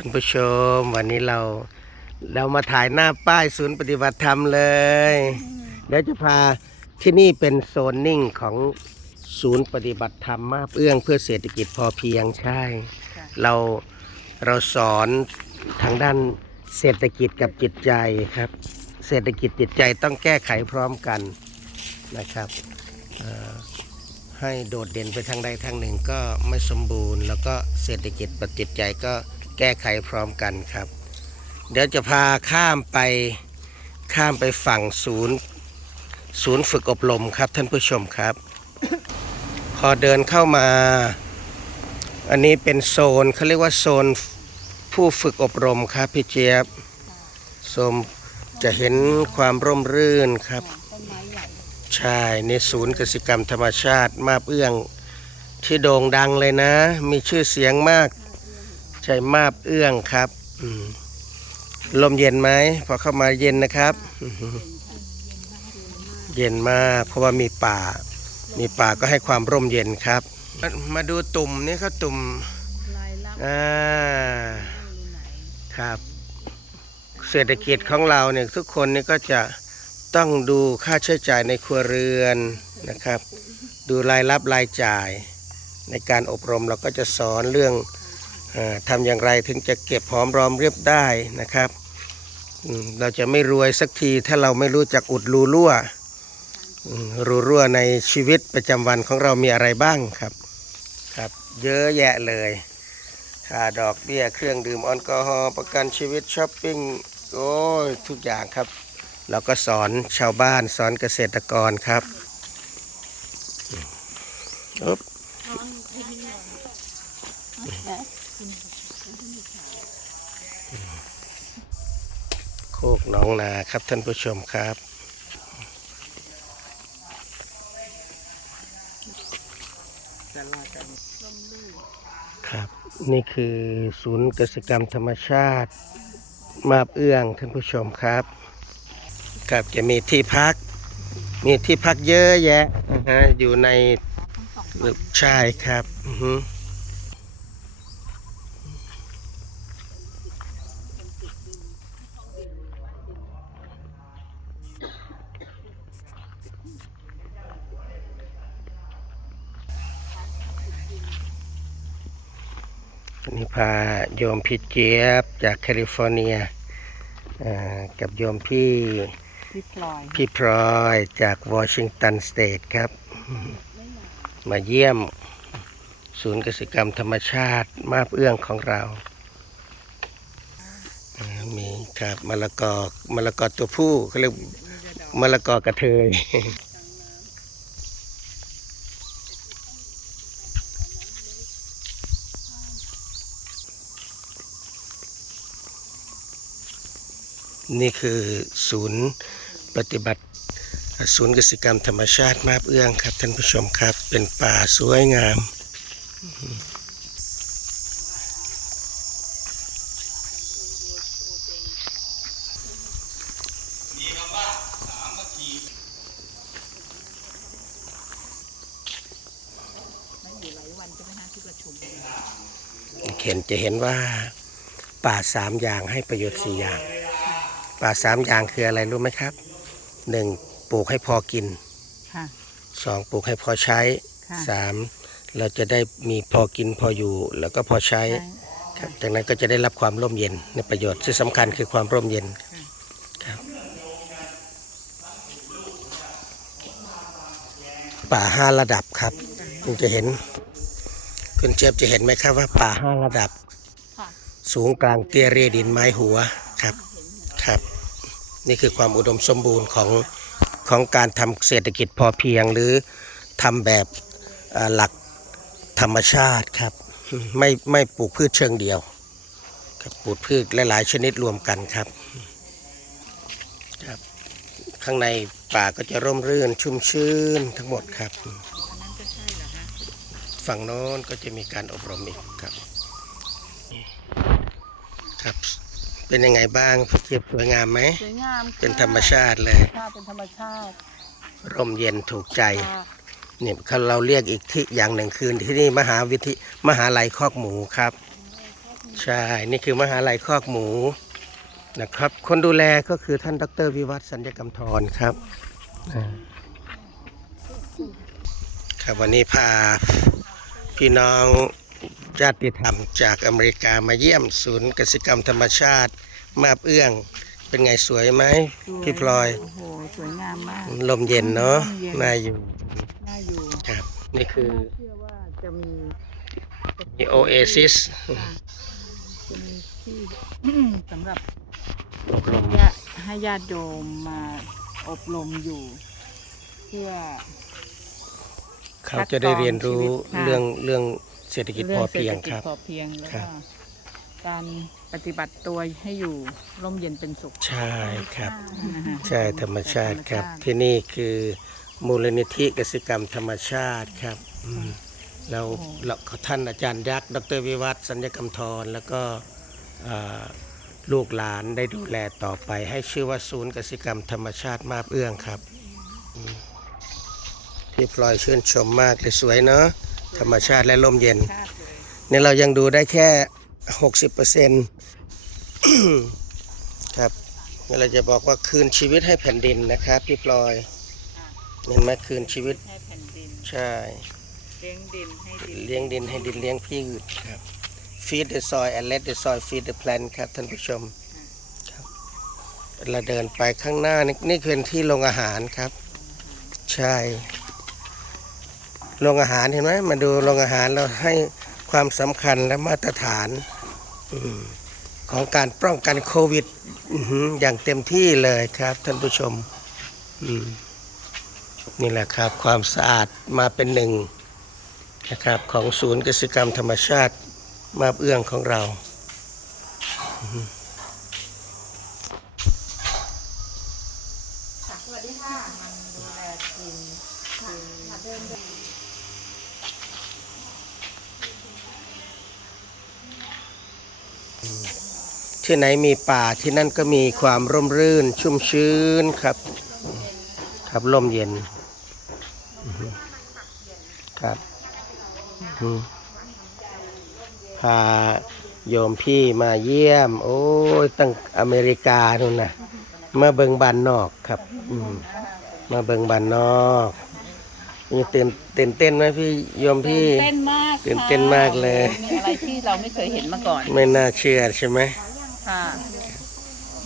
ท่านผู้ชม วันนี้เราเรามาถ่ายหน้าป้ายศูนย์ปฏิบัติธรรมเลยเดี๋ยวจะพาที่นี่เป็นโซนนิ่งของศูนย์ปฏิบัติธรรมมาบเอื้องเพื่อเศรษฐกิจพอเพียงใช่ค่ะเราเราสอนทางด้านเศรษฐกิจกับจิตใจครับ เศรษฐกิจจิตใจต้องแก้ไขพร้อมกันนะครับเอ่อให้โดดเด่นไปทางใดทางหนึ่งก็ไม่สมบูรณ์ แล้วก็เศรษฐกิจกับจิตใจก็ แก้ไขพร้อมกันครับ เดี๋ยวจะพาข้ามไปข้ามไปฝั่งศูนย์ ศูนย์ฝึกอบรมครับท่านผู้ชมครับ พอเดินเข้ามา อันนี้เป็นโซนเขาเรียกว่าโซนผู้ฝึกอบรมครับพี่เจี๊ยบชมจะเห็นความร่มรื่นครับใหญ่ใช่ในศูนย์กสิกรรมธรรมชาติมาบเอื้องที่โด่งดังเลยนะ มีชื่อเสียงมาก ใช่มาบเอื้องครับอืมลมเย็นไหมพอเข้ามาเย็นนะครับอื้อหือเย็นมากเพราะว่ามีป่า มีป่าก็ให้ความร่มเย็นครับ มามาดูตุ่มนี่ครับตุ่มลายลับอ่ารูไหนครับเศรษฐกิจของเราเนี่ยทุกคนนี่ก็จะต้องดูค่าใช้จ่ายในครัวเรือนนะครับ ดูรายรับรายจ่าย ในการอบรมเราก็จะสอนเรื่องอา ทำอย่างไรถึงจะเก็บหอมรอมเรียบได้นะครับอืมเราจะไม่รวยสักทีถ้าเราไม่รู้จักอุดรูรั่วอืมรูรั่วในชีวิตประจำวันของเรามีอะไรบ้างครับครับ เยอะแยะเลยค่าดอกเบี้ยเครื่องดื่มแอลกอฮอล์ประกันชีวิตช้อปปิ้งโอ้ยทุกอย่างครับ เราก็สอนชาวบ้านสอนเกษตรกรครับอุ๊บ โคกหนองนาครับท่านผู้ชมครับ ครับ นี่คือศูนย์กสิกรรมธรรมชาติ มาบเอื้องท่านผู้ชมครับครับจะมีที่พัก มีที่พักเยอะแยะนะฮะอยู่ในใช่ครับ อือาโยมพี่เจี๊ยบจากแคลิฟอร์เนียอ่ากับโยมพี่พี่พลอยพี่พลอยจากวอชิงตันสเตทครับ มาเยี่ยมศูนย์กสิกรรมธรรมชาติมาบเอื้องของเราอ่ามีครับมะละกอมะละกอตัวผู้เขาเรียกมะละกอกระเทย นี่คือศูนย์ปฏิบัติ ศูนย์กสิกรรมธรรมชาติมาบเอื้องครับท่านผู้ชมครับ เป็นป่าสวยงามมันอยู่หลายวันใช่ไหมฮะที่ประชุมเห็นจะเห็นว่าป่าสามอย่างให้ประโยชน์สี่อย่าง ป่าสามอย่างคืออะไรรู้ไหมครับหนึ่งปลูกให้พอกินค่ะ สองปลูกให้พอใช้ค่ะ สามเราจะได้มีพอกินพออยู่ แล้วก็พอใช้ใช่ครับจากนั้นก็จะได้รับความร่มเย็นในประโยชน์ที่สำคัญคือความร่มเย็นครับ ป่าห้าระดับครับคุณจะเห็น คุณเจี๊ยบจะเห็นไหมครับว่าป่าห้าระดับ ค่ะ สูงกลางเตี้ยเรียดินไม้หัวครับครับ นี่คือความอุดมสมบูรณ์ของของการทำเศรษฐกิจพอเพียงหรือทำแบบหลักธรรมชาติครับ ไม่ไม่ปลูกพืชเชิงเดียวครับปลูกพืชหลาย ๆ ชนิดรวมกันครับครับ ข้างในป่าก็จะร่มรื่นชุ่มชื่นทั้งหมดครับ ฝั่งโน้นก็จะมีการอบรมอีกครับครับ เป็นยังไงบ้างพี่เจี๊ยบสวยงามไหม สวยงามค่ะเป็นธรรมชาติเลย ค่ะเป็นธรรมชาติร่มเย็นถูกใจ ค่ะเนี่ยเราเรียกอีกที่อย่างหนึ่งคือที่นี่มหาวิทยมหาลัยคอกหมูครับ ใช่ นี่คือมหาลัยคอกหมูนะครับ คนดูแลก็คือท่านดรวิวัฒน์สัญญกรรมทรครับอ่าครับวันนี้พาพี่น้อง ญาติธรรมจากอเมริกามาเยี่ยมศูนย์กสิกรรมธรรมชาติ มาบเอื้อง เป็นไงสวยไหมพี่พลอย โอ้โหสวยงามมาก ลมเย็นเนาะลมเย็น น่าอยู่น่าอยู่ครับ นี่คือน่าเชื่อว่าจะมีมีโอเอซิสจะมีที่ สำหรับอบรมญาติให้ญาติโยมมาอบรมอยู่ เพื่อ เขาจะได้เรียนรู้คัดกรองชีวิตค่ะเรื่องเรื่อง เศรษฐกิจพอเพียงศรษฐคกิจรับพอเพียงแล้วครัก็บ การปฏิบัติตัวให้อยู่ร่มเย็นเป็นสุขใช่ครับ นะฮะใช่ธรรมชาติครับ ธรรมชาติ ที่นี่คือมูลนิธิกสิกรรมธรรมชาติครับอืมเราเราท่านอาจารย์ยักษ์ดรวิวัฒน์สัญญกรรมทรแล้วก็อ่าลูกหลานได้ดูแลต่อไป ให้ชื่อว่าศูนย์กสิกรรมธรรมชาติมาบเอื้องครับอืมพี่พลอยชื่นชมมากเลยสวยเนาะ ธรรมชาติและลมเย็นชาติเลยเนี่ยเรายังดูได้แค่ 60เปอร์เซ็นต์ครับเนี่ยเราจะบอกว่าคืนชีวิตให้แผ่นดินนะครับพี่พลอยเห็นไหมคืนชีวิตให้แผ่นดินใช่เลี้ยงดินให้ดินเลี้ยงดินให้ดินเลี้ยงพืชครับ feed the soil and let the soil feed the plant ครับท่านผู้ชมครับเราเดินไปข้างหน้านี่นี่คือที่โรงอาหารครับ ใช่ โรงอาหารเห็นไหมมาดูโรงอาหารเราให้ความสำคัญและมาตรฐานอของการป้องกันโควิดอย่างเต็มที่เลยครับ ท่านผู้ชมนี่แหละครับ ความสะอาดมาเป็นหนึ่งนะครับของศูนย์กสิกรรมธรรมชาติมาเอื้องของเรา ที่ไหนมีป่าที่นั่นก็มีความร่มรื่น ชุ่มชื้นครับ ครับลมเย็นครับพาโยมพี่มาเยี่ยม โอ้ยตั้งอเมริกานู่นนะมาเบิงบานนอกครับมมาเบิงบานนอก นี่ตื่นตื่นเต้นไหมพี่โยมพี่เต้นมากตื่นเต้นมากเลย มีอะไรที่เราไม่เคยเห็นมาก่อนไม่น่าเชื่อใช่ไหมค่ะ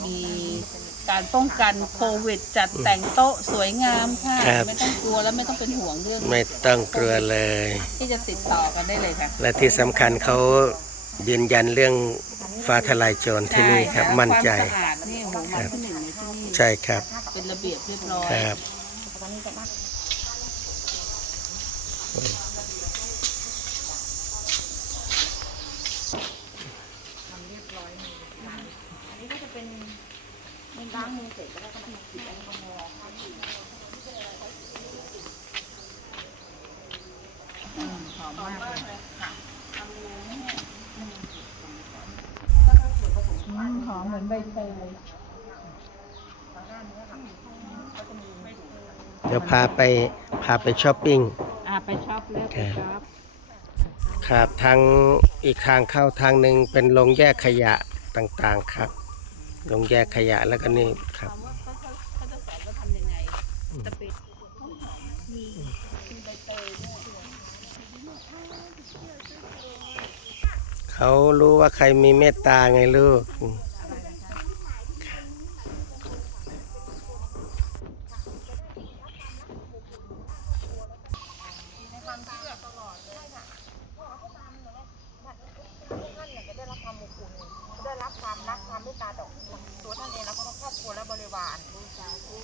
มีการป้องกันโควิด จัดแต่งโต๊ะสวยงามค่ะ ไม่ต้องกลัวและไม่ต้องเป็นห่วงเรื่อง ไม่ต้องกลัวเลย ที่จะติดต่อกันได้เลยค่ะ และที่สำคัญเขายืนยันเรื่องฟ้าทลายโจรที่นี่ครับ มั่นใจ ความสะอาดนี่โหมาที่หนึ่งในที่นี่ใช่ครับ เป็นระเบียบเรียบร้อย ครับ อืมหอมมากเลยอืมหอมเหมือนใบเตยเดี๋ยวพาไปพาไปช้อปปิ้ง ไปช็อปแล้วไปครับช็อปครับทางอีกทางเข้าทางหนึ่งเป็นโรงแยกขยะต่างๆครับโรงแยกขยะแล้วก็นี่ครับ ถามว่าเขาเขาเขาจะสอนว่าทำยังไงจะเป็นมีมีใบเตยด้วยเขารู้ว่าใครมีเมตตาไงลูก ได้รับความ รักความเมตตาจากตัวท่านเองแล้วก็ครอบครัวและบริวาร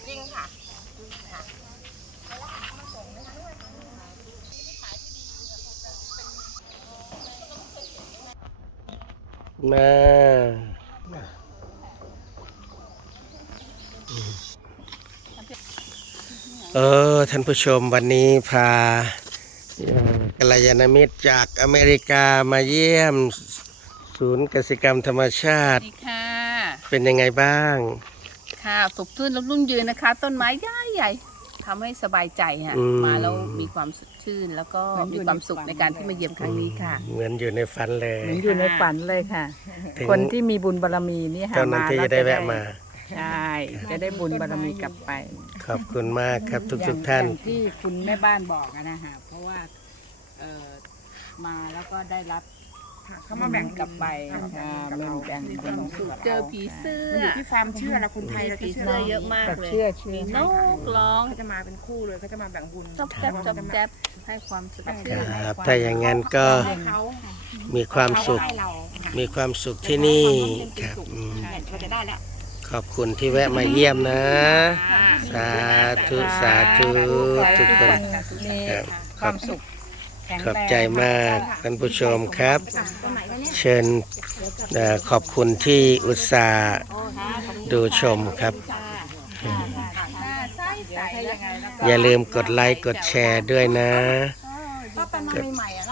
จริงค่ะมาเออท่านผู้ชมวันนี้พาเอ่อกัลยาณมิตรจากอเมริกามาเยี่ยม ศูนย์กสิกรรมธรรมชาตินี่ค่ะ เป็นยังไงบ้าง ค่ะสบชื่นและรุ่งยืนนะคะ ต้นไม้ใหญ่ใหญ่ททำให้สบายใจค่ะอืม มาแล้วมีความสดชื่น แล้วก็มีความสุขในการที่มาเยี่ยมครั้งนี้ค่ะ เหมือนอยู่ในฝันเลยเหมือนอยู่ในฝันเลยค่ะ ถึงคนที่มีบุญบารมีนี่ค่ะเท่านั้นที่จะได้แวะมา ใช่จะได้บุญบารมีกลับไป ขอบคุณมากครับทุกๆท่าน อย่างที่คุณแม่บ้านบอกอะนะฮะเพราะว่าเอ่อมาแล้วก็ได้รับ เขามาแบ่งกลับไปค่ะอ่าแบ่งแบ่งมีคแบ่วามงสุขเจอผีเสื้มันออยู่ที่ความเชื่อละคนไทยเราจะผีเชื่เสื้ออเยอะมากแบบเลยเชื่อเชื่อมีนกร้องเขาจะมาเป็นคู่เลยเขาจะมาแบ่งบุญจ๊อบแจ๊บจ๊อบแจ๊บให้ความสดชื่นครับถ้าอย่างนั้นก็เขามีความสุขให้เราค่ะมีความสุขที่นี่ครับอืมเราจะได้แล้วขอบคุณที่แวะมาเยี่ยมนะ สาธุสาธุทุกคนมีครับความสุขแข็งขอบแรงใจมากท่านผู้ชมครับตรงไหนวะเนี่ยเชิญเอ่อขอบคุณที่อุตส่าห์ดูชมครับ อย่าลืมกดไลค์กดแชร์ด้วยนะก็ตอนมาใหม่ๆ